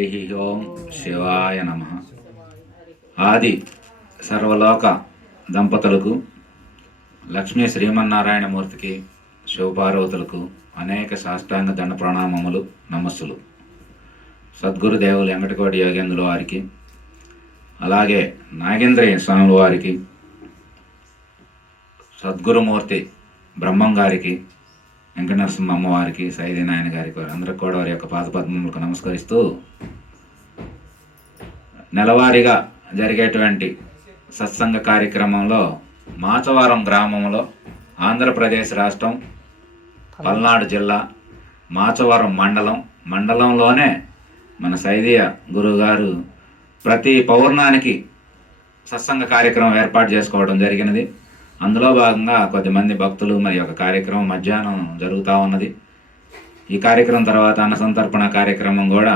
హరి ఓం శివాయ నమ. ఆది సర్వలోక దంపతులకు లక్ష్మీ శ్రీమన్నారాయణమూర్తికి శివపార్వతులకు అనేక సాష్టాంగ దండ ప్రణామములు నమస్సులు. సద్గురుదేవులు వెంకటకోటి యోగేంద్రుల వారికి అలాగే నాగేంద్రయ్య స్వాముల వారికి సద్గురుమూర్తి బ్రహ్మం గారికి వెంకటనరసింహ అమ్మవారికి సైది నాయన గారికి అందరికి కూడా వారి యొక్క పాదపద్మములకు నమస్కరిస్తూ నెలవారీగా జరిగేటువంటి సత్సంగ కార్యక్రమంలో మాచవరం గ్రామంలో ఆంధ్రప్రదేశ్ రాష్ట్రం పల్నాడు జిల్లా మాచవరం మండలం. మండలంలోనే మన సైదియ గురువుగారు ప్రతి పౌర్ణానికి సత్సంగ కార్యక్రమం ఏర్పాటు చేసుకోవడం జరిగినది. అందులో భాగంగా కొద్దిమంది భక్తులు మరి ఒక కార్యక్రమం మధ్యాహ్నం జరుగుతూ ఉన్నది. ఈ కార్యక్రమం తర్వాత అన్న సంతర్పణ కార్యక్రమం కూడా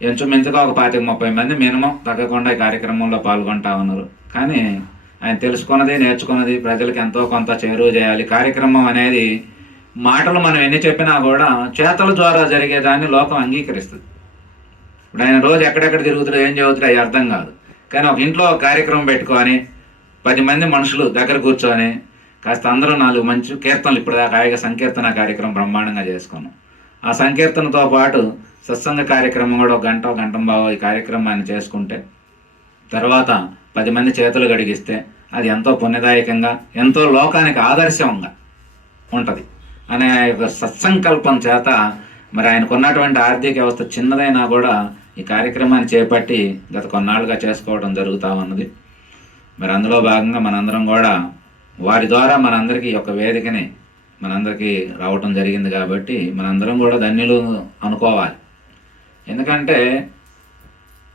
ఎంచుమించుగా ఒక పాతిక ముప్పై మంది మినిమం తగ్గకుండా ఈ కార్యక్రమంలో పాల్గొంటా ఉన్నారు. కానీ ఆయన తెలుసుకున్నది నేర్చుకున్నది ప్రజలకు ఎంతో కొంత చేరువ చేయాలి. కార్యక్రమం అనేది మాటలు మనం ఎన్ని చెప్పినా కూడా చేతల ద్వారా జరిగేదాన్ని లోకం అంగీకరిస్తుంది. ఇప్పుడు ఆయన రోజు ఎక్కడెక్కడ తిరుగుతాడు ఏం చదువుతాడు అవి అర్థం కాదు. కానీ ఒక ఇంట్లో కార్యక్రమం పెట్టుకొని పది మంది మనుషులు దగ్గర కూర్చొని కాస్త అందరూ నాలుగు మంచి కీర్తనలు ఇప్పటిదాకా ఆయన హాయిగా సంకీర్తన కార్యక్రమం బ్రహ్మాండంగా చేసుకున్నాం. ఆ సంకీర్తనతో పాటు సత్సంగ కార్యక్రమం కూడా ఒక గంట ఒక గంట బావ ఈ కార్యక్రమాన్ని చేసుకుంటే తర్వాత పది మంది చేతులు గడిగిస్తే అది ఎంతో పుణ్యదాయకంగా ఎంతో లోకానికి ఆదర్శంగా ఉంటుంది. అనే ఒక సత్సంకల్పం చేత మరి ఆయనకు ఉన్నటువంటి ఆర్థిక వ్యవస్థ చిన్నదైనా కూడా ఈ కార్యక్రమాన్ని చేపట్టి గత కొన్నాళ్ళుగా చేసుకోవడం జరుగుతూ ఉన్నది. మరి అందులో భాగంగా మనందరం కూడా వారి ద్వారా మనందరికీ యొక్క వేదికని మనందరికీ రావటం జరిగింది కాబట్టి మనందరం కూడా ధన్యులు అనుకోవాలి. ఎందుకంటే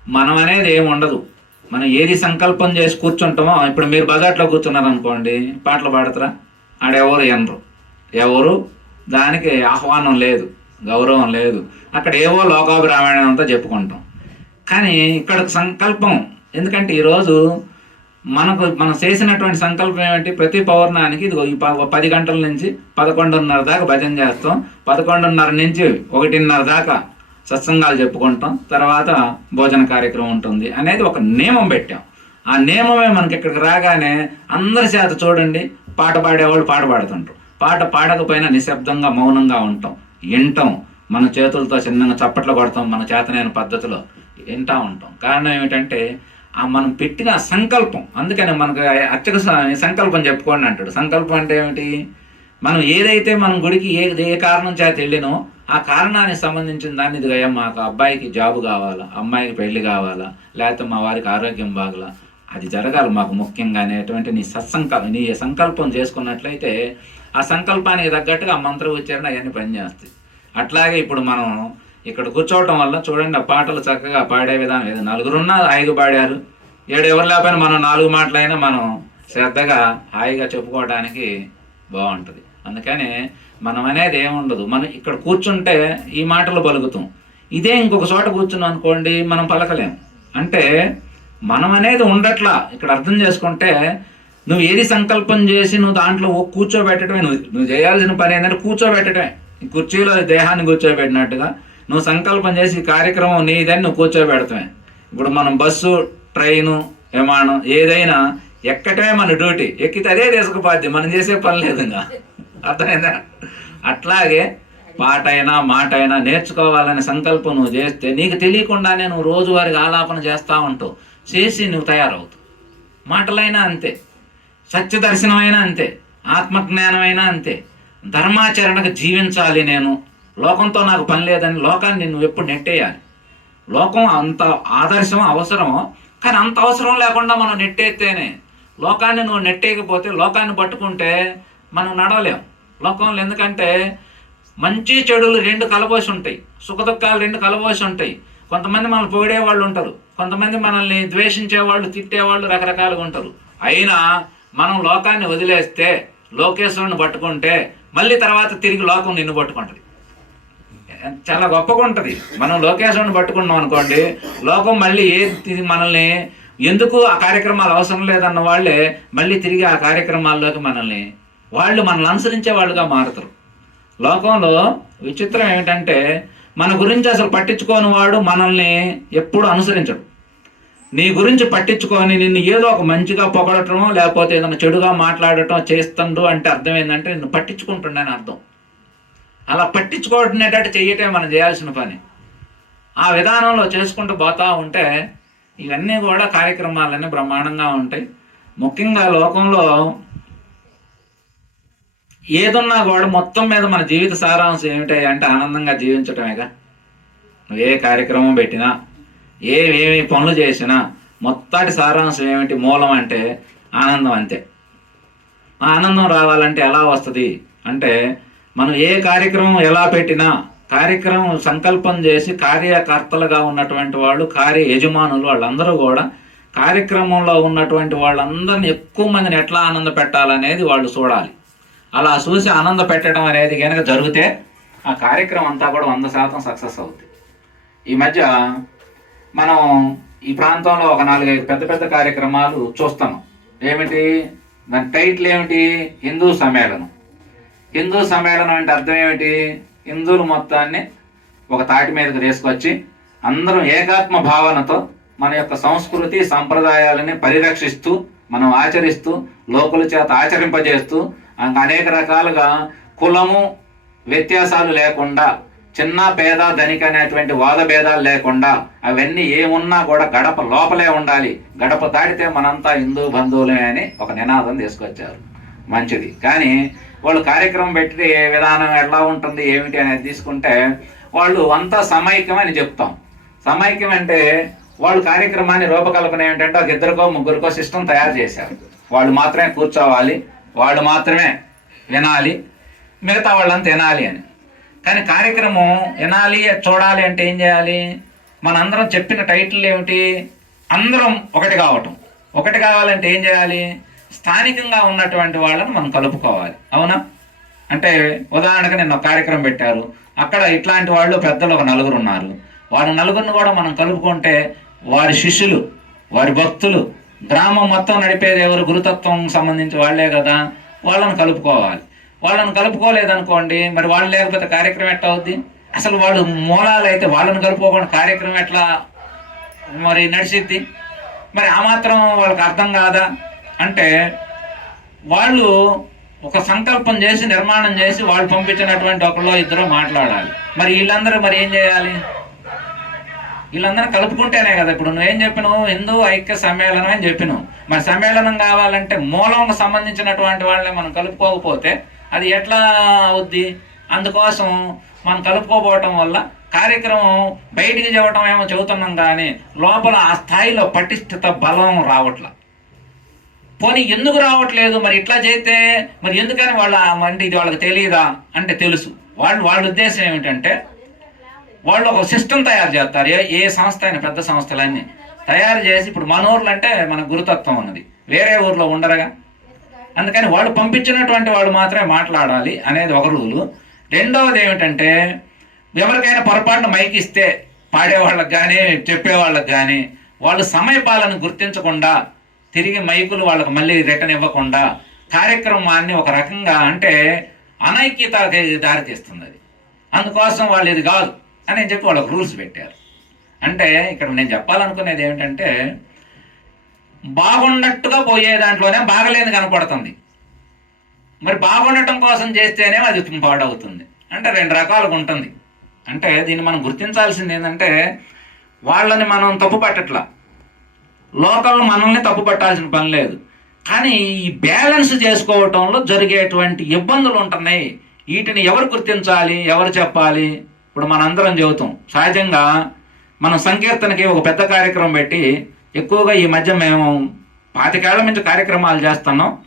మనం అనేది ఏమి ఉండదు. మనం ఏది సంకల్పం చేసి కూర్చుంటామో ఇప్పుడు మీరు బజాట్లో కూర్చున్నారు అనుకోండి పాటలు పాడతారా? ఆడెవరు ఎనరు. ఎవరు? దానికి ఆహ్వానం లేదు గౌరవం లేదు. అక్కడ ఏవో లోకాభిరామాయణం అంతా చెప్పుకుంటాం. కానీ ఇక్కడ సంకల్పం ఎందుకంటే ఈరోజు మనకు మనం చేసినటువంటి సంకల్పం ఏమిటి? ప్రతి పౌర్ణానికి ఇది ప- పది గంటల నుంచి పదకొండున్నర దాకా భజన చేస్తాం. పదకొండున్నర నుంచి ఒకటిన్నర దాకా సత్సంగాలు చెప్పుకుంటాం తర్వాత భోజన కార్యక్రమం ఉంటుంది అనేది ఒక నియమం పెట్టాం. ఆ నియమమే మనకి ఇక్కడికి రాగానే అందరి చేత చూడండి పాట పాడేవాళ్ళు పాట పాడుతుంటారు. పాట పాడకపోయినా నిశ్శబ్దంగా మౌనంగా ఉంటాం. వింటాం. మన చేతులతో చిన్నగా చప్పట్లు కొడతాం మన చేతనైన పద్ధతిలో. వింటా ఉంటాం. కారణం ఏమిటంటే మనం పెట్టిన సంకల్పం. అందుకని మనకు అర్చక సంకల్పం చెప్పుకోండి అంటాడు. సంకల్పం అంటే ఏమిటి? మనం ఏదైతే మనం గుడికి ఏ ఏ కారణం చేత వెళ్ళినో ఆ కారణానికి సంబంధించిన దాన్ని ఇదిగా మాకు అబ్బాయికి జాబు కావాలా అమ్మాయికి పెళ్ళి కావాలా లేకపోతే మా వారికి ఆరోగ్యం బాగలా. అది జరగాలి మాకు ముఖ్యంగా అనేటువంటి నీ సత్సంకల్ నీ సంకల్పం చేసుకున్నట్లయితే ఆ సంకల్పానికి తగ్గట్టుగా ఆ మంత్ర ఉచ్చారణ అవన్నీ పనిచేస్తాయి. అట్లాగే ఇప్పుడు మనం ఇక్కడ కూర్చోవటం వల్ల చూడండి ఆ పాటలు చక్కగా పాడే విధానం ఏదో నలుగురున్నా హాయిగా పాడారు. ఏడు ఎవరు లేకపోయినా మనం నాలుగు మాటలైనా మనం శ్రద్ధగా హాయిగా చెప్పుకోవడానికి బాగుంటుంది. అందుకని మనం అనేది ఏముండదు. మనం ఇక్కడ కూర్చుంటే ఈ మాటలు పలుకుతాం. ఇదే ఇంకొక చోట కూర్చున్నాం అనుకోండి మనం పలకలేం. అంటే మనం అనేది ఉండట్లా. ఇక్కడ అర్థం చేసుకుంటే నువ్వు ఏది సంకల్పం చేసి నువ్వు దాంట్లో కూర్చోబెట్టడమే. నువ్వు నువ్వు చేయాల్సిన పని ఏంటంటే కూర్చోబెట్టడమే. కుర్చీలో దేహాన్ని కూర్చోబెట్టినట్టుగా నువ్వు సంకల్పం చేసి కార్యక్రమం నీదని నువ్వు కూర్చోబెడతామే ఇప్పుడు మనం బస్సు ట్రైను విమానం ఏదైనా ఎక్కటమే మన డ్యూటీ. ఎక్కితే అదే తీసుకుపోద్ది మనం చేసే పని లేదు ఇంకా. అర్థమైందా? అట్లాగే పాట అయినా మాట అయినా నేర్చుకోవాలనే సంకల్పం నువ్వు చేస్తే నీకు తెలియకుండానే నువ్వు రోజువారీగా ఆలాపన చేస్తూ ఉంటావు. చేసి నువ్వు తయారవుతావు. మాటలైనా అంతే. సత్యదర్శనమైనా అంతే. ఆత్మజ్ఞానమైనా అంతే. ధర్మాచరణకు జీవించాలి నేను. లోకంతో నాకు పని లేదని లోకాన్ని నువ్వు ఎప్పుడు నెట్టేయాలి? లోకం అంత ఆదర్శం అవసరమో కానీ అంత అవసరం లేకుండా మనం నెట్టేస్తేనే. లోకాన్ని నువ్వు నెట్టేయకపోతే లోకాన్ని పట్టుకుంటే మనం నడవలేం. లోకంలో ఎందుకంటే మంచి చెడులు రెండు కలబోసి ఉంటాయి. సుఖదుఖాలు రెండు కలబోసి ఉంటాయి. కొంతమంది మనల్ని పొగిడే వాళ్ళు ఉంటారు. కొంతమంది మనల్ని ద్వేషించే వాళ్ళు తిట్టేవాళ్ళు రకరకాలుగా ఉంటారు. అయినా మనం లోకాన్ని వదిలేస్తే లోకేశ్వరుని పట్టుకుంటే మళ్ళీ తర్వాత తిరిగి లోకం నిన్ను పట్టుకుంటుంది. చాలా గొప్పగా ఉంటుంది. మనం లోకేశ్వరుని పట్టుకున్నాం అనుకోండి లోకం మళ్ళీ ఏది మనల్ని ఎందుకు ఆ కార్యక్రమాలు అవసరం లేదన్న వాళ్ళే మళ్ళీ తిరిగి ఆ కార్యక్రమాల్లోకి మనల్ని వాళ్ళు మనల్ని అనుసరించే వాళ్ళుగా మారుతారు. లోకంలో విచిత్రం ఏమిటంటే మన గురించి అసలు పట్టించుకోని వాడు మనల్ని ఎప్పుడు అనుసరించడు. నీ గురించి పట్టించుకొని నిన్ను ఏదో ఒక మంచిగా పొగడటం లేకపోతే ఏదైనా చెడుగా మాట్లాడటం చేస్తుండు అంటే అర్థం ఏంటంటే నిన్ను పట్టించుకుంటుండని అర్థం. అలా పట్టించుకోవటనేటట్టు చేయటమే మనం చేయాల్సిన పని. ఆ విధానంలో చేసుకుంటూ పోతా ఉంటే ఇవన్నీ కూడా కార్యక్రమాలన్నీ బ్రహ్మాండంగా ఉంటాయి. ముఖ్యంగా లోకంలో ఏదున్నా కూడా మొత్తం మీద మన జీవిత సారాంశం ఏమిటి అంటే ఆనందంగా జీవించటమేగా. నువ్వు ఏ కార్యక్రమం పెట్టినా ఏమేమి పనులు చేసినా మొత్తాటి సారాంశం ఏమిటి మూలం అంటే ఆనందం అంతే. ఆనందం రావాలంటే ఎలా వస్తుంది? అంటే మనం ఏ కార్యక్రమం ఎలా పెట్టినా కార్యక్రమం సంకల్పం చేసి కార్యకర్తలుగా ఉన్నటువంటి వాళ్ళు కార్య యజమానులు వాళ్ళందరూ కూడా కార్యక్రమంలో ఉన్నటువంటి వాళ్ళందరిని ఎక్కువ మందిని ఎట్లా ఆనంద పెట్టాలనేది వాళ్ళు చూడాలి. అలా చూసి ఆనంద పెట్టడం అనేది కనుక జరిగితే ఆ కార్యక్రమం అంతా కూడా వంద శాతం సక్సెస్ అవుతుంది ఈ మధ్య మనం ఈ ప్రాంతంలో ఒక నాలుగైదు పెద్ద పెద్ద కార్యక్రమాలు చూస్తాం ఏమిటి? దాని టైటిల్ ఏమిటి? హిందూ సమ్మేళనం. హిందూ సమ్మేళనం అంటే అర్థం ఏమిటి? హిందువులు మొత్తాన్ని ఒక తాటి మీదకు తీసుకొచ్చి అందరం ఏకాత్మ భావనతో మన యొక్క సంస్కృతి సంప్రదాయాలని పరిరక్షిస్తూ మనం ఆచరిస్తూ లోకుల చేత ఆచరింపజేస్తూ అనేక రకాలుగా కులము వ్యత్యాసాలు లేకుండా చిన్న పేద ధనిక అనేటువంటి వాద భేదాలు లేకుండా అవన్నీ ఏమున్నా కూడా గడప లోపలే ఉండాలి. గడప దాటితే మనంతా హిందూ బంధువులే అని ఒక నినాదం తీసుకొచ్చారు. మంచిది. కానీ వాళ్ళు కార్యక్రమం పెట్టి విధానం ఎలా ఉంటుంది ఏమిటి అనేది తీసుకుంటే వాళ్ళు అంతా సమైక్యం అని చెప్తాం. సమైక్యం అంటే వాళ్ళు కార్యక్రమాన్ని రూపకల్పన ఏంటంటే ఒక ఇద్దరికో ముగ్గురికో సిస్టమ్ తయారు చేశారు. వాళ్ళు మాత్రమే కూర్చోవాలి వాళ్ళు మాత్రమే వినాలి మిగతా వాళ్ళంతా వినాలి అని. కానీ కార్యక్రమం వినాలి చూడాలి అంటే ఏం చేయాలి? మనందరం చెప్పిన టైటిల్ ఏమిటి? అందరం ఒకటి కావటం. ఒకటి కావాలంటే ఏం చేయాలి? స్థానికంగా ఉన్నటువంటి వాళ్ళని మనం కలుపుకోవాలి. అవునా? అంటే ఉదాహరణకు నిన్న కార్యక్రమం పెట్టారు. అక్కడ ఇట్లాంటి వాళ్ళు పెద్దలు ఒక నలుగురు ఉన్నారు. వారి నలుగురిని కూడా మనం కలుపుకుంటే వారి శిష్యులు వారి భక్తులు గ్రామం మొత్తం నడిపేది ఎవరు? గురుతత్వం సంబంధించి వాళ్ళే కదా. వాళ్ళని కలుపుకోవాలి. వాళ్ళని కలుపుకోలేదనుకోండి మరి వాళ్ళు లేకపోతే కార్యక్రమం ఎట్లా అవుద్ది? అసలు వాళ్ళు మూలాలు అయితే వాళ్ళని కలుపుకోకుండా కార్యక్రమం ఎట్లా మరి నడిచిద్ది? మరి ఆ మాత్రం వాళ్ళకి అర్థం కాదా? అంటే వాళ్ళు ఒక సంకల్పం చేసి నిర్మాణం చేసి వాళ్ళు పంపించినటువంటి ఒకళ్ళు ఇద్దరు మాట్లాడాలి. మరి వీళ్ళందరూ మరి ఏం చేయాలి? వీళ్ళందరూ కలుపుకుంటేనే కదా ఇప్పుడు నువ్వేం చెప్పినావు? హిందూ ఐక్య సమ్మేళనం అని చెప్పినావు. మరి సమ్మేళనం కావాలంటే మూలంకు సంబంధించినటువంటి వాళ్ళని మనం కలుపుకోకపోతే అది ఎట్లా అవుద్ది? అందుకోసం మనం కలుపుకోపోవటం వల్ల కార్యక్రమం బయటికి చెప్పటం ఏమో చెబుతున్నాం కానీ లోపల ఆ స్థాయిలో పటిష్టత బలం రావట్ల. పోనీ ఎందుకు రావట్లేదు? మరి ఇట్లా చేస్తే మరి ఎందుకని వాళ్ళ అంటే ఇది వాళ్ళకి తెలియదా అంటే తెలుసు. వాళ్ళు వాళ్ళ ఉద్దేశం ఏమిటంటే వాళ్ళు ఒక సిస్టమ్ తయారు చేస్తారు. ఏ ఏ సంస్థ అయినా పెద్ద సంస్థలన్నీ తయారు చేసి ఇప్పుడు మన ఊర్లో అంటే మన గురుతత్వం ఉన్నది. వేరే ఊర్లో ఉండరుగా. అందుకని వాళ్ళు పంపించినటువంటి వాళ్ళు మాత్రమే మాట్లాడాలి అనేది ఒక రూలు. రెండవది ఏమిటంటే ఎవరికైనా పొరపాటున మైక్ ఇస్తే పాడేవాళ్ళకి కానీ చెప్పేవాళ్ళకి కానీ వాళ్ళు సమయపాలను గుర్తించకుండా తిరిగి మైకులు వాళ్ళకి మళ్ళీ రిటర్న్ ఇవ్వకుండా కార్యక్రమాన్ని ఒక రకంగా అంటే అనైక్యతకి దారితీస్తుంది అది అందుకోసం వాళ్ళు ఇది కాదు అని చెప్పి వాళ్ళకి రూల్స్ పెట్టారు. అంటే ఇక్కడ నేను చెప్పాలనుకునేది ఏమిటంటే బాగున్నట్టుగా పోయే దాంట్లోనే బాగలేదు కనపడుతుంది. మరి బాగుండటం కోసం చేస్తేనే అది పాడవుతుంది. అంటే రెండు రకాలుగా ఉంటుంది. అంటే దీన్ని మనం గుర్తించాల్సింది ఏంటంటే వాళ్ళని మనం తప్పు పట్టట్లా. లోకల్ మనల్ని తప్పు పట్టాల్సిన పని లేదు. కానీ ఈ బ్యాలెన్స్ చేసుకోవటంలో జరిగేటువంటి ఇబ్బందులు ఉంటున్నాయి. వీటిని ఎవరు గుర్తించాలి? ఎవరు చెప్పాలి? ఇప్పుడు మనందరం చెబుతాం. సహజంగా మనం సంకీర్తనకి ఒక పెద్ద కార్యక్రమం పెట్టి ఎక్కువగా ఈ మధ్య మేము పాతికేళ్ళ నుంచి కార్యక్రమాలు చేస్తున్నాం.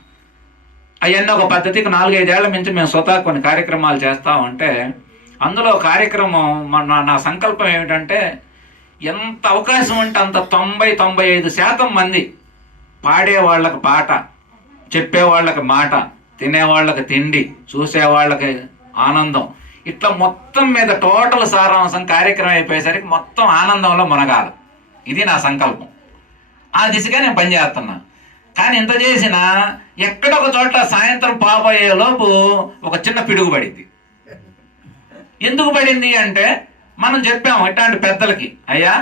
అవన్నీ ఒక పద్ధతికి నాలుగైదేళ్ళ నుంచి మేము స్వతహా కొన్ని కార్యక్రమాలు చేస్తా ఉంటే అందులో కార్యక్రమం మన నా సంకల్పం ఏమిటంటే ఎంత అవకాశం ఉంటే అంత తొంభై తొంభై ఐదు శాతం మంది పాడే వాళ్ళకి పాట చెప్పే వాళ్ళకి మాట తినేవాళ్ళకి తిండి చూసేవాళ్ళకి ఆనందం. ఇట్లా మొత్తం మీద టోటల్ సారాంశం కార్యక్రమం అయిపోయేసరికి మొత్తం ఆనందంలో మునగాలి. ఇది నా సంకల్పం. ఆ దిశగా నేను పనిచేస్తున్నా కానీ ఇంత చేసినా ఎక్కడొక చోట సాయంత్రం పాపయ్యేలోపు ఒక చిన్న పిడుగు పడింది. ఎందుకు పడింది అంటే మనం చెప్పాము ఇట్లాంటి పెద్దలకి. అయ్యా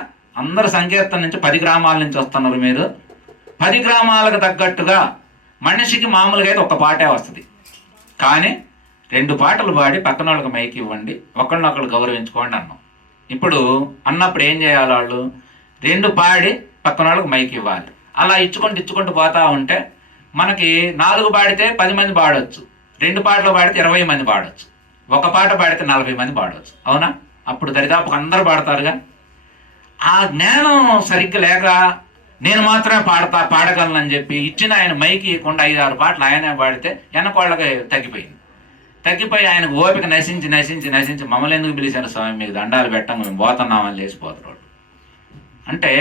అందరు సంకీర్తన నుంచి పది గ్రామాల నుంచి వస్తున్నారు మీరు. పది గ్రామాలకు తగ్గట్టుగా మనిషికి మామూలుగా అయితే ఒక పాటే వస్తుంది. కానీ రెండు పాటలు పాడి పక్కన వాళ్ళకి మైకి ఇవ్వండి ఒకళ్ళనొకళ్ళు గౌరవించుకోండి అన్నాం. ఇప్పుడు అన్నప్పుడు ఏం చేయాలి వాళ్ళు? రెండు పాడి పక్కన వాళ్ళకి మైక్ ఇవ్వాలి. అలా ఇచ్చుకుంటూ ఇచ్చుకుంటూ పోతా ఉంటే మనకి నాలుగు పాడితే పది మంది పాడవచ్చు రెండు పాటలు పాడితే ఇరవై మంది పాడవచ్చు ఒక పాట పాడితే నలభై మంది పాడవచ్చు అవునా? అప్పుడు దరిదాపు అందరూ పాడతారుగా. ఆ జ్ఞానం సరిగ్గా లేక నేను మాత్రమే పాడతా పాడగలనని చెప్పి ఇచ్చిన ఆయన మైకి ఇవ్వకుండా ఐదు ఆరు పాటలు ఆయనే పాడితే వెనకోళ్ళకి తగ్గిపోయింది. తగ్గిపోయి ఆయనకు ఓపిక నశించి నశించి నశించి మమ్మల్ని ఎందుకు పిలిచాను స్వామి? మీకు దండాలు పెట్టంగా మేము పోతున్నామని లేచిపోతున్నాడు అంటే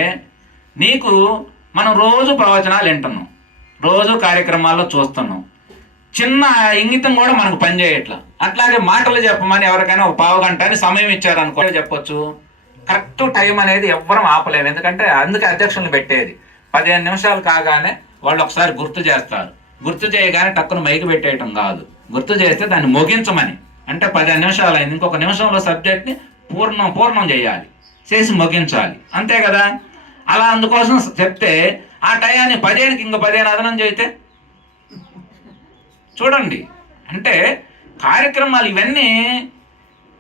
నీకు మనం రోజు ప్రవచనాలు వింటున్నాం రోజు కార్యక్రమాల్లో చూస్తున్నాం. చిన్న ఇంగితం కూడా మనకు పనిచేయట్లా. అట్లాగే మాటలు చెప్పమని ఎవరికైనా ఒక పావు గంట అని సమయం ఇచ్చారనుకో చెప్పొచ్చు. కరెక్ట్ టైం అనేది ఎవ్వరం ఆపలేము. ఎందుకంటే అందుకే అధ్యక్షులను పెట్టేది. పదిహేను నిమిషాలు కాగానే వాళ్ళు ఒకసారి గుర్తు చేస్తారు. గుర్తు చేయగానే టక్కును మైకి పెట్టేయటం కాదు. గుర్తు చేస్తే దాన్ని ముగించమని. అంటే పదిహేను నిమిషాలు అయింది. ఇంకొక నిమిషంలో సబ్జెక్ట్ని పూర్ణం పూర్ణం చేయాలి. చేసి ముగించాలి. అంతే కదా? అలా అందుకోసం చెప్తే ఆ టయాన్ని పదిహేనుకి ఇంకో పదిహేను అదనం చేస్తే చూడండి. అంటే కార్యక్రమాలు ఇవన్నీ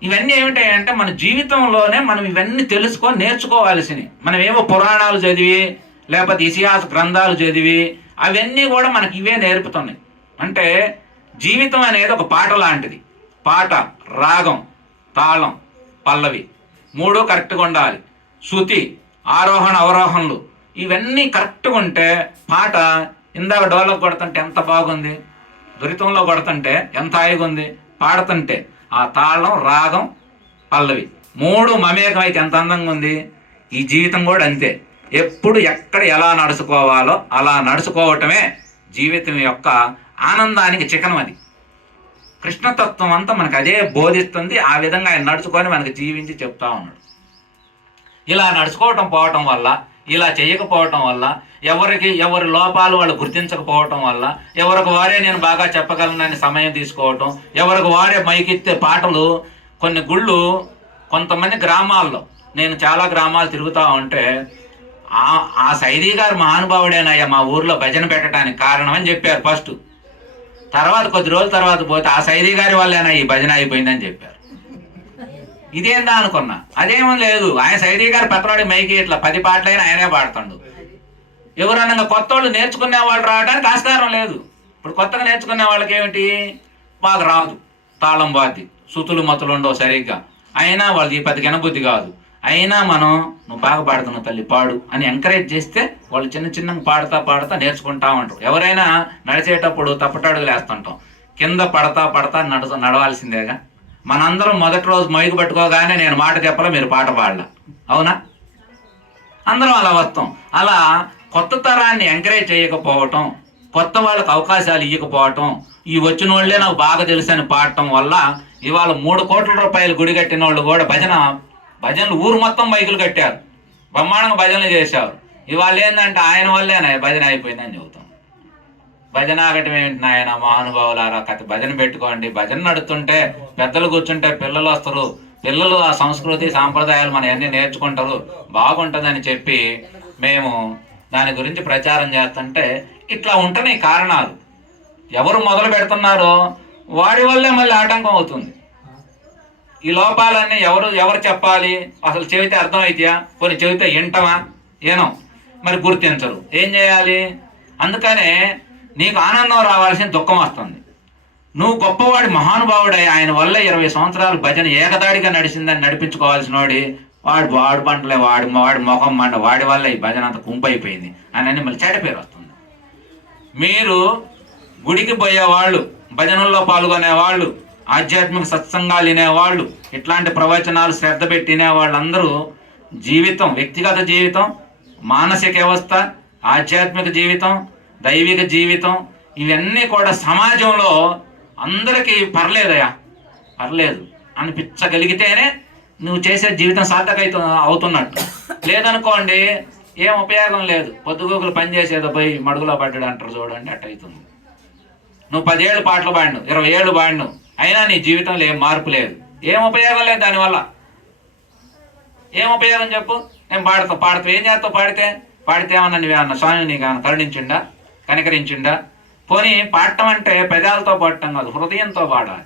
ఇవన్నీ ఏమిటాయంటే మన జీవితంలోనే మనం ఇవన్నీ తెలుసుకొని నేర్చుకోవాల్సినవి. మనం ఏమో పురాణాలు చదివి లేకపోతే ఇతిహాస గ్రంథాలు చదివి అవన్నీ కూడా మనకి ఇవే నేర్పుతున్నాయి. అంటే జీవితం అనేది ఒక పాట లాంటిది. పాట రాగం తాళం పల్లవి మూడు కరెక్ట్గా ఉండాలి. శృతి ఆరోహణ అవరోహణలు ఇవన్నీ కరెక్ట్గా ఉంటే పాట ఇందాక డోలకు కొడుతుంటే ఎంత బాగుంది? దురితంలో కొడుతుంటే ఎంత హాయిగా ఉంది? పాడుతుంటే. ఆ తాళం రాగం పల్లవి. మూడు మమేకం అయితే ఎంత అందంగా ఉంది? ఈ జీవితం కూడా అంతే. ఎప్పుడు ఎక్కడ ఎలా నడుచుకోవాలో అలా నడుచుకోవటమే జీవితం యొక్క ఆనందానికి చికనం అది. కృష్ణతత్వం అంతా మనకు అదే బోధిస్తుంది. ఆ విధంగా ఆయన నడుచుకొని మనకు జీవించి చెప్తా ఉన్నాడు. ఇలా నడుచుకోవటం పోవటం వల్ల ఇలా చేయకపోవటం వల్ల ఎవరికి ఎవరి లోపాలు వాళ్ళు గుర్తించకపోవటం వల్ల ఎవరికి వారే నేను బాగా చెప్పగలనని సమయం తీసుకోవటం ఎవరికి వారే మైకెత్తే పాటలు కొన్ని గుళ్ళు కొంతమంది గ్రామాల్లో నేను చాలా గ్రామాలు తిరుగుతూ ఉంటే ఆ ఆ సైదీ గారు మహానుభావుడేనయ్యా మా ఊర్లో భజన పెట్టడానికి కారణం అని చెప్పారు ఫస్ట్. తర్వాత కొద్ది రోజుల తర్వాత పోతే ఆ సైదీ గారి వల్లేనా ఈ భజన అయిపోయిందని చెప్పారు. ఇదేందా అనుకున్నా. అదేమీ లేదు. ఆయన సైదీ గారు పక్కనాడి మైకి ఇట్లా పది పాటలైనా ఆయనే పాడతాడు. ఎవరన్నా కొత్త వాళ్ళు నేర్చుకునే వాళ్ళు రావడానికి ఆస్కారం లేదు. ఇప్పుడు కొత్తగా నేర్చుకునే వాళ్ళకి ఏమిటి బాగా రాదు. తాళం బాతి సుతులు మతులు ఉండవు సరిగ్గా. అయినా వాళ్ళు ఈ పది బుద్ధి కాదు. అయినా మనం నువ్వు బాగా పాడుతున్నావు తల్లి పాడు అని ఎంకరేజ్ చేస్తే వాళ్ళు చిన్న చిన్నగా పాడతా పాడతా నేర్చుకుంటా ఉంటారు. ఎవరైనా నడిచేటప్పుడు తప్పటడుగులు వేస్తుంటాం కింద పడతా పడతా నడు నడవాల్సిందేగా? మనందరం మొదటి రోజు మైకు పట్టుకోగానే నేను మాట చెప్పాల మీరు పాట పాడాల. అవునా? అందరం అలా వస్తాం. అలా కొత్త తరాన్ని ఎంకరేజ్ చేయకపోవటం కొత్త వాళ్ళకి అవకాశాలు ఇవ్వకపోవటం ఈ వచ్చిన వాళ్ళే నాకు బాగా తెలుసు అని పాడటం వల్ల ఇవాళ మూడు కోట్ల రూపాయలు గుడి కట్టిన వాళ్ళు కూడా భజన భజనలు ఊరు మొత్తం బైకులు కట్టారు. బ్రహ్మాండంగా భజనలు చేశారు. ఇవాళ ఏంటంటే ఆయన వల్లేనా భజన అయిపోయిందని చెబుతాం. భజన ఆగటం ఏంటి నాయన మహానుభావులారా. కథ భజన పెట్టుకోండి. భజన నడుతుంటే పెద్దలు కూర్చుంటే పిల్లలు వస్తారు. పిల్లలు ఆ సంస్కృతి సాంప్రదాయాలు మన అన్ని నేర్చుకుంటారు. బాగుంటుందని చెప్పి మేము దాని గురించి ప్రచారం చేస్తుంటే ఇట్లా ఉంటున్నాయి కారణాలు. ఎవరు మొదలు పెడుతున్నారో వాడి వల్లే మళ్ళీ ఆటంకం అవుతుంది. ఈ లోపాలన్నీ ఎవరు ఎవరు చెప్పాలి? అసలు చెబితే అర్థమవుతాయా కొన్ని చెబితే వింటమా? ఏనో. మరి గుర్తించరు. ఏం చేయాలి? అందుకనే నీకు ఆనందం రావాల్సిన దుఃఖం వస్తుంది. నువ్వు గొప్పవాడి మహానుభావుడై ఆయన వల్ల ఇరవై సంవత్సరాలు భజన ఏకదాడిగా నడిచిందని నడిపించుకోవాల్సిన వాడి వాడు వాడు పంటలే వాడి వాడి ముఖం మండ వాడి వల్ల ఈ భజన అంత కుంపైపోయింది అని అని మళ్ళీ చెడ్డ పేరు వస్తుంది. మీరు గుడికి పోయేవాళ్ళు భజనల్లో పాల్గొనే వాళ్ళు ఆధ్యాత్మిక సత్సంగాలు వినేవాళ్ళు ఇట్లాంటి ప్రవచనాలు శ్రద్ధ పెట్టినే వాళ్ళందరూ జీవితం వ్యక్తిగత జీవితం మానసిక వ్యవస్థ ఆధ్యాత్మిక జీవితం దైవిక జీవితం ఇవన్నీ కూడా సమాజంలో అందరికీ పర్లేదయా పర్లేదు. అనిపించగలిగితేనే నువ్వు చేసే జీవితం సార్థకైతు అవుతున్నట్టు. లేదనుకోండి ఏం ఉపయోగం లేదు. పొద్దుగోకులు పని చేసేదో పోయి మడుగులో పడ్డాడు అంటారు చూడండి అట్ అవుతుంది నువ్వు పదేళ్ళు పాటలు పాడిను ఇరవై ఏళ్ళు పాడిను అయినా నీ జీవితంలో ఏం మార్పు లేదు. ఏం ఉపయోగం లేదు దానివల్ల. ఏం ఉపయోగం చెప్పు? నేను పాడతావు? పాడతావు. ఏం చేస్తావు? పాడితే? పాడితే ఏమన్నా నువ్వేమన్నా స్వామి నీకు కరుణించిండా? కనికరించిండా. పోనీ పాడటం అంటే పెదాలతో పాడటం కాదు హృదయంతో పాడాలి.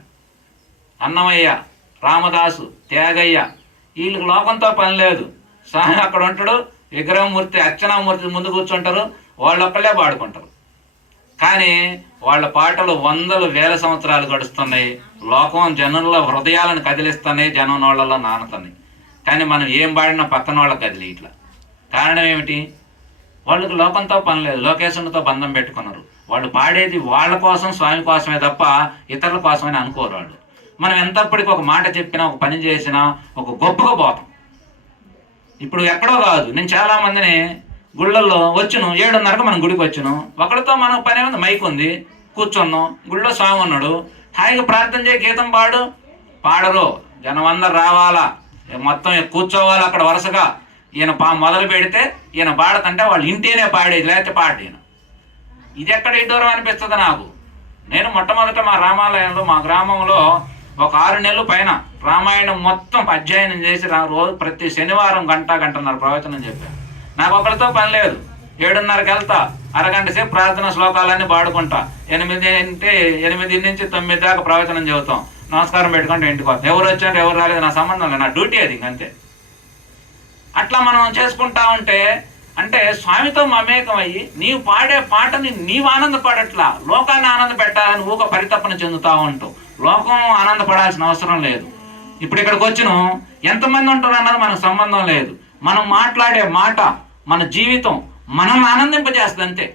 అన్నమయ్య రామదాసు త్యాగయ్య వీళ్ళకి లోకంతో పని లేదు. స్వామి అక్కడ ఉంటాడు విగ్రహమూర్తి అర్చనామూర్తి ముందు కూర్చుంటారు వాళ్ళొక్కళ్ళే పాడుకుంటారు. కానీ వాళ్ళ పాటలు వందలు వేల సంవత్సరాలు గడుస్తున్నాయి లోకం జనంలో హృదయాలను కదిలిస్తున్నాయి జనం నోళ్ళలో నానుతున్నాయి. కానీ మనం ఏం పాడినా పక్కన వాళ్ళకి కదిలి ఇట్లా. కారణం ఏమిటి? వాళ్ళకి లోకంతో పని లేదు లొకేషన్తో బంధం పెట్టుకున్నారు. వాళ్ళు పాడేది వాళ్ళ కోసం స్వామి కోసమే తప్ప ఇతరుల కోసమని అనుకోరు వాళ్ళు. మనం ఎంతప్పటికి ఒక మాట చెప్పినా ఒక పని చేసినా ఒక గొప్పగా పోతాం. ఇప్పుడు ఎక్కడో కాదు నేను చాలా మందిని గుళ్ళల్లో వచ్చును. ఏడున్నరకు మనం గుడికి వచ్చును. ఒకరితో మనకు పని ఉంది మైక్ ఉంది. కూర్చున్నాం గుళ్ళో స్వామి ఉన్నాడు. హాయిగా ప్రార్థన చేయ గీతం పాడు. పాడరు జనం అందరు రావాలా. మొత్తం కూర్చోవాలి అక్కడ వరుసగా. ఈయన పా మొదలు పెడితే ఈయన పాడతంటే వాళ్ళు ఇంటేనే పాడేది లేకపోతే పాడేను ఈయన. ఇది ఎక్కడ ఇడ్డూరం అనిపిస్తుంది నాకు? నేను మొట్టమొదట మా రామాలయంలో మా గ్రామంలో ఒక ఆరు నెలలు పైన రామాయణం మొత్తం అధ్యయనం చేసి రోజు ప్రతి శనివారం గంట గంటన్నర ప్రవచనం చెప్పాను నాకు ఒకరితో పని లేదు. ఏడున్నరకి వెళ్తా అరగంట సేపు ప్రార్థన శ్లోకాలన్నీ పాడుకుంటా. ఎనిమిది అంటే ఎనిమిది నుంచి తొమ్మిది దాకా ప్రవచనం చెబుతాం నమస్కారం పెట్టుకుంటే ఇంటికి వస్తాం. ఎవరు వచ్చారు ఎవరు రాలేదు నా సంబంధం లేదు. నా డ్యూటీ అది ఇంకంతే అట్లా మనం చేసుకుంటా ఉంటే అంటే స్వామితో మమేకం అయ్యి నీవు పాడే పాటని నీవు ఆనందపడట్లా లోకాన్ని ఆనంద పెట్టాలని ఊక పరితపన చెందుతా ఉంటావు లోకం ఆనందపడాల్సిన అవసరం లేదు. ఇప్పుడు ఇక్కడికి వచ్చిన ఎంతమంది ఉంటారు అన్నది మనకు సంబంధం లేదు. మనం మాట్లాడే మాట మన జీవితం మనం ఆనందింపజేస్తుంది అంతే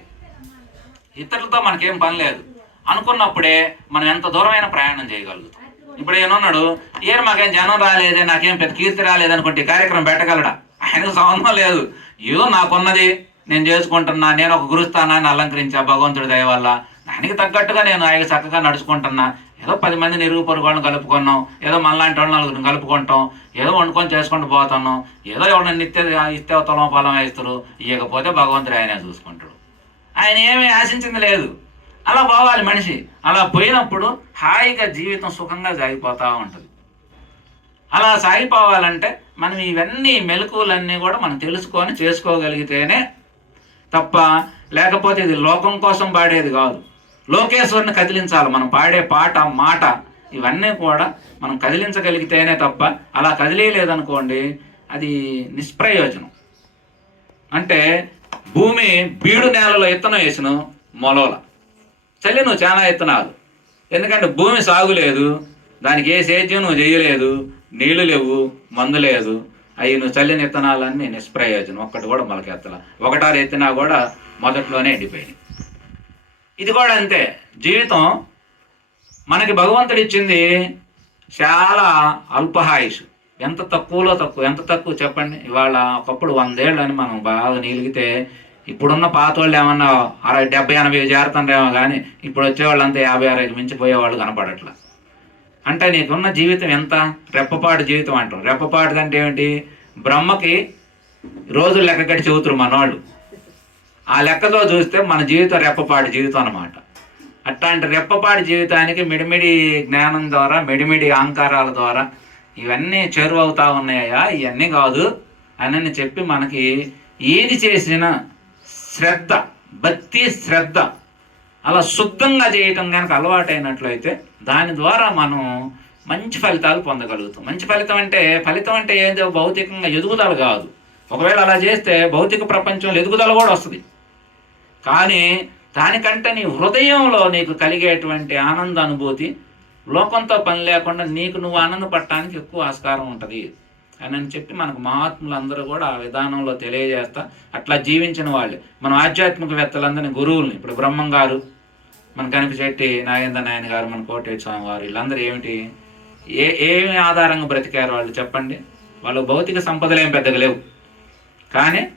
ఇతరులతో మనకేం పని లేదు. అనుకున్నప్పుడే మనం ఎంత దూరమైన ప్రయాణం చేయగలుగుతాం. ఇప్పుడు ఏమన్నాడు ఏం మాకేం జనం రాలేదే నాకేం పెద్ద కీర్తి రాలేదనుకుంటే కార్యక్రమం పెట్టగలడా? ఆయనకు సంబంధం లేదు. ఏదో నాకున్నది. నేను చేసుకుంటున్నా. నేను ఒక గురుస్థానాన్ని అలంకరించా. భగవంతుడి దయ వల్ల. దానికి తగ్గట్టుగా నేను ఆయన చక్కగా నడుచుకుంటున్నా. ఏదో పది మంది నిరుగు పొరుగు వాళ్ళని కలుపుకున్నాం. ఏదో మనలాంటి వాళ్ళు నలుగురిని కలుపుకుంటాం. ఏదో వండుకొని చేసుకుంటూ పోతున్నాం. ఏదో ఎవరైనా నిత్య ఇస్తే తొలం పొలం వేస్తారు. ఇవ్వకపోతే భగవంతుడు ఆయనే చూసుకుంటాడు. ఆయన ఏమీ ఆశించింది లేదు. అలా పోవాలి మనిషి. అలా పోయినప్పుడు హాయిగా జీవితం సుఖంగా సాగిపోతూ ఉంటుంది. అలా సాగిపోవాలంటే మనం ఇవన్నీ మెలకువలన్నీ కూడా మనం తెలుసుకొని చేసుకోగలిగితేనే తప్ప లేకపోతే ఇది లోకం కోసం పాడేది కాదు. లోకేశ్వరుని కదిలించాలి. మనం పాడే పాట మాట ఇవన్నీ కూడా మనం కదిలించగలిగితేనే తప్ప అలా కదిలేయలేదనుకోండి అది నిష్ప్రయోజనం. అంటే భూమి బీడు నేలలో ఇత్తనం వేసిన మొలవల చల్లి నువ్వు చాలా ఇత్తనాలు ఎందుకంటే భూమి సాగులేదు. దానికి ఏ సేద్యం నువ్వు చేయలేదు. నీళ్ళు లేవు మందు లేదు. అవి నువ్వు చల్లిన విత్తనాలన్నీ నిష్ప్రయోజనం. ఒక్కటి కూడా మొలకెత్తల ఒకటారు ఎత్తినా కూడా మొదట్లోనే ఎండిపోయినాయి. ఇది కూడా అంతే. జీవితం మనకి భగవంతుడు ఇచ్చింది చాలా అల్పహాయుష్. ఎంత తక్కువలో తక్కువ ఎంత తక్కువ చెప్పండి. ఇవాళ ఒకప్పుడు వందేళ్ళు అని మనం బాగా నీలిగితే ఇప్పుడున్న పాత వాళ్ళు ఏమన్నా అరవై డెబ్బై ఎనభై చేరుతుండేమో కానీ ఇప్పుడు వచ్చేవాళ్ళంతా యాభై అరవైకి మించిపోయేవాళ్ళు కనపడట్లా. అంటే నీకున్న జీవితం ఎంత? రెప్పపాటు జీవితం అంటాం. రెప్పపాటు అంటే ఏమిటి? బ్రహ్మకి రోజులు లెక్క కట్టి చెబుతారు మనవాళ్ళు. ఆ లెక్కతో చూస్తే మన జీవితం రెప్పపాటి జీవితం అన్నమాట. అట్లాంటి రెప్పపాటి జీవితానికి మిడిమిడి జ్ఞానం ద్వారా మిడిమిడి అహంకారాల ద్వారా ఇవన్నీ చేరువవుతా ఉన్నాయా? ఇవన్నీ కాదు. అని చెప్పి మనకి ఏది చేసినా శ్రద్ధ భక్తి శ్రద్ధ అలా శుద్ధంగా చేయటం కనుక అలవాటైనట్లయితే దాని ద్వారా మనం మంచి ఫలితాలు పొందగలుగుతాం. మంచి ఫలితం అంటే ఫలితం అంటే ఏంటో భౌతికంగా ఎదుగుదల కాదు. ఒకవేళ అలా చేస్తే భౌతిక ప్రపంచంలో ఎదుగుదల కూడా వస్తుంది. కానీ దానికంటే నీ హృదయంలో నీకు కలిగేటువంటి ఆనంద అనుభూతి లోకంతో పని లేకుండా నీకు నువ్వు ఆనందపడటానికి ఎక్కువ ఆస్కారం ఉంటుంది. అని అని చెప్పి మనకు మహాత్ములు అందరూ కూడా ఆ విధానంలో తెలియజేస్తా. అట్లా జీవించిన వాళ్ళు మన ఆధ్యాత్మికవేత్తలందరినీ గురువుల్ని ఇప్పుడు బ్రహ్మం గారు మన కనిపిశెట్టి నాగేంద్ర నాయన గారు మన కోటేటి స్వామి గారు వీళ్ళందరూ ఏమిటి? ఏ ఏమి ఆధారంగా బ్రతికారు వాళ్ళు చెప్పండి? వాళ్ళు భౌతిక సంపదలు ఏం పెద్దగా లేవు. కానీ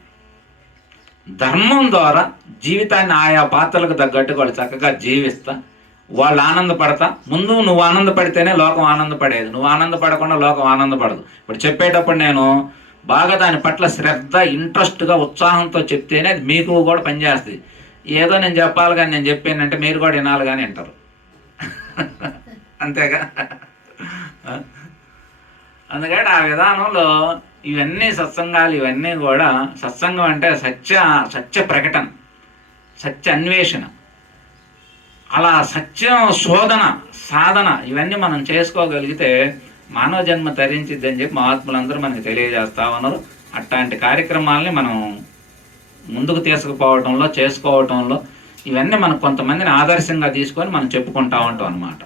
ధర్మం ద్వారా జీవితాన్ని ఆయా పాత్రలకు తగ్గట్టు వాళ్ళు చక్కగా జీవిస్తా. వాళ్ళు ఆనందపడతా. ముందు నువ్వు ఆనందపడితేనే లోకం ఆనందపడేది. నువ్వు ఆనందపడకుండా లోకం ఆనందపడదు. ఇప్పుడు చెప్పేటప్పుడు నేను బాగా దాని పట్ల శ్రద్ధ ఇంట్రెస్ట్గా ఉత్సాహంతో చెప్తేనే అది మీకు కూడా పనిచేస్తుంది. ఏదో నేను చెప్పాలి కానీ నేను చెప్పానంటే మీరు కూడా వినాలి కానీ వింటారు. అంతేగా? అందుకని ఆ విధానంలో ఇవన్నీ సత్సంగాలు ఇవన్నీ కూడా సత్సంగం అంటే సత్య సత్య ప్రకటన సత్య అన్వేషణ. అలా సత్యం శోధన సాధన ఇవన్నీ మనం చేసుకోగలిగితే మానవ జన్మ తరించిద్దని చెప్పి మహాత్ములందరూ మనకి తెలియజేస్తా ఉన్నారు. అట్లాంటి కార్యక్రమాలని మనం ముందుకు తీసుకుపోవటంలో చేసుకోవటంలో ఇవన్నీ మనం కొంతమందిని ఆదర్శంగా తీసుకొని మనం చెప్పుకుంటా ఉంటాం అన్నమాట.